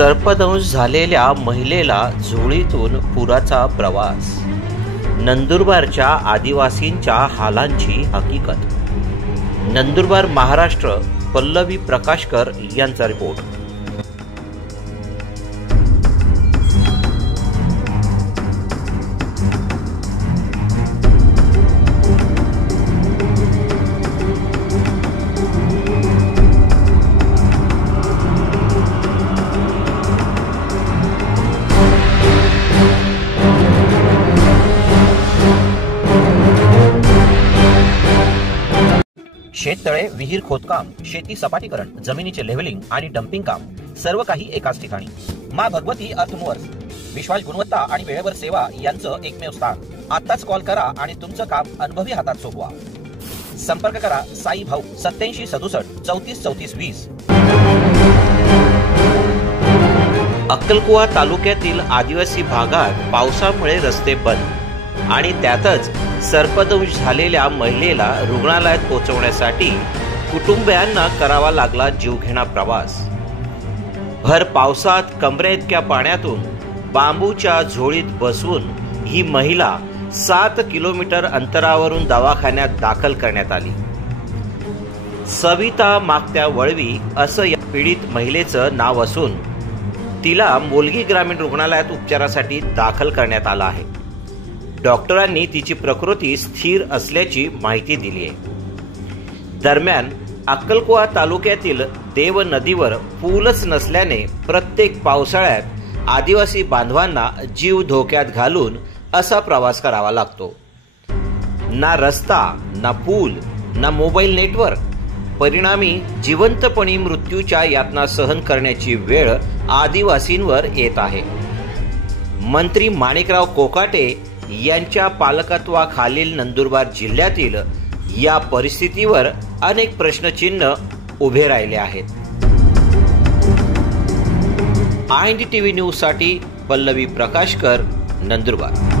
सर्पदंश झालेल्या महिलेला झोळीतून पुराचा प्रवास। नंदुरबारच्या आदिवासींच्या हालांची हकीकत। नंदुरबार महाराष्ट्र, पल्लवी प्रकाशकर यांचा रिपोर्ट। शेततळे, विहीर खोदकाम, शेती सपाटीकरण, जमिनीचे लेव्हलिंग आणि डंपिंग काम सर्व काही एकाच ठिकाणी। माँ भगवती अर्थमूव्हर्स, विश्वास, गुणवत्ता आणि वेळेवर सेवा यांचं एकमेव स्थान। आताच कॉल करा आणि तुमचं काम अनुभवी हातात सोपवा। संपर्क करा साई भाऊ 87 67 34 34 20। अक्कलकुवा तालुक्यातील आदिवासी भागात पावसामुळे रस्ते बंद आणि त्यातच सर्पदंश झालेल्या महिलेला रुग्णालयात पोहोचवण्यासाठी कुटुंबियांना करावा लागला जीवघेणा प्रवास। भर पावसात कमरेइतक्या पाण्यातून बांबूच्या झोळीत बसवून ही महिला 7 किलोमीटर अंतरावरून दवाखान्यात दाखल करण्यात आली। सविता मागत्या वळवी असं या पीडित महिलेचं नाव असून तिला मोलगी ग्रामीण रुग्णालयात उपचारासाठी दाखल करण्यात आलं आहे। डॉक्टरांनी तिची प्रकृती स्थिर असल्याची माहिती दिली आहे। दरम्यान अक्कलकुवा तालुक्यातील देव नदीवर पूलच नसल्याने प्रत्येक पावसाळ्यात आदिवासी बांधवांना जीव धोक्यात घालून असा प्रवास करावा लागतो। ना रस्ता, ना पूल, ना मोबाईल नेटवर्क, परिणामी जिवंतपणी मृत्यूच्या यातना सहन करण्याची वेळ आदिवासींवर येत आहे। मंत्री माणिकराव कोकाटे यांच्या पालकत्वाखालील नंदुरबार जिल्ह्यातील या परिस्थितीवर अनेक प्रश्नचिन्ह उभे राहिले आहेत। IND TV न्यूज साठी पल्लवी प्रकाशकर, नंदुरबार।